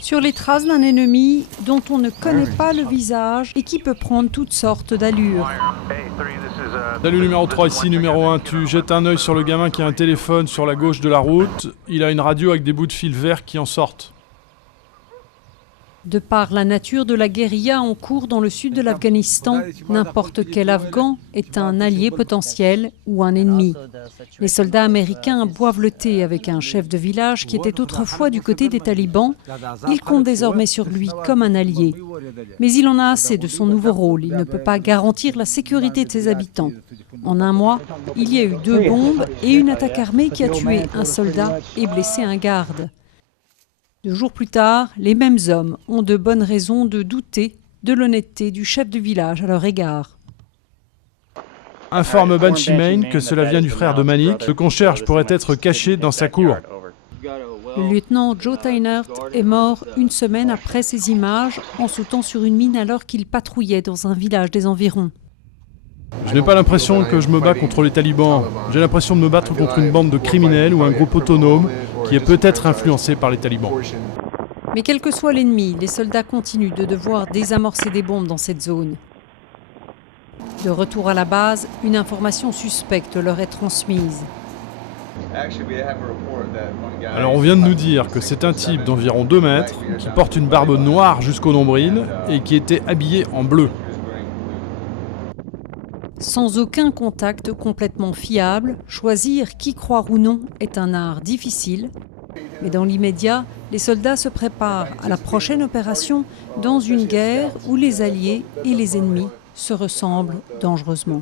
Sur les traces d'un ennemi dont on ne connaît pas le visage et qui peut prendre toutes sortes d'allures. Salut numéro 3, ici numéro 1, tu jettes un œil sur le gamin qui a un téléphone sur la gauche de la route. Il a une radio avec des bouts de fil verts qui en sortent. De par la nature de la guérilla en cours dans le sud de l'Afghanistan, n'importe quel Afghan est un allié potentiel ou un ennemi. Les soldats américains boivent le thé avec un chef de village qui était autrefois du côté des talibans. Ils comptent désormais sur lui comme un allié. Mais il en a assez de son nouveau rôle. Il ne peut pas garantir la sécurité de ses habitants. En un mois, il y a eu 2 bombes et une attaque armée qui a tué un soldat et blessé un garde. 2 jours plus tard, les mêmes hommes ont de bonnes raisons de douter de l'honnêteté du chef de village à leur égard. Informe Banshee Main que cela vient du frère de Manik. Ce qu'on cherche pourrait être caché dans sa cour. Le lieutenant Joe Tynert est mort 1 semaine après ces images en sautant sur une mine alors qu'il patrouillait dans un village des environs. Je n'ai pas l'impression que je me bats contre les talibans. J'ai l'impression de me battre contre une bande de criminels ou un groupe autonome qui est peut-être influencé par les talibans. Mais quel que soit l'ennemi, les soldats continuent de devoir désamorcer des bombes dans cette zone. De retour à la base, une information suspecte leur est transmise. Alors on vient de nous dire que c'est un type d'environ 2 mètres qui porte une barbe noire jusqu'au nombril et qui était habillé en bleu. Sans aucun contact complètement fiable, choisir qui croire ou non est un art difficile. Mais dans l'immédiat, les soldats se préparent à la prochaine opération dans une guerre où les alliés et les ennemis se ressemblent dangereusement.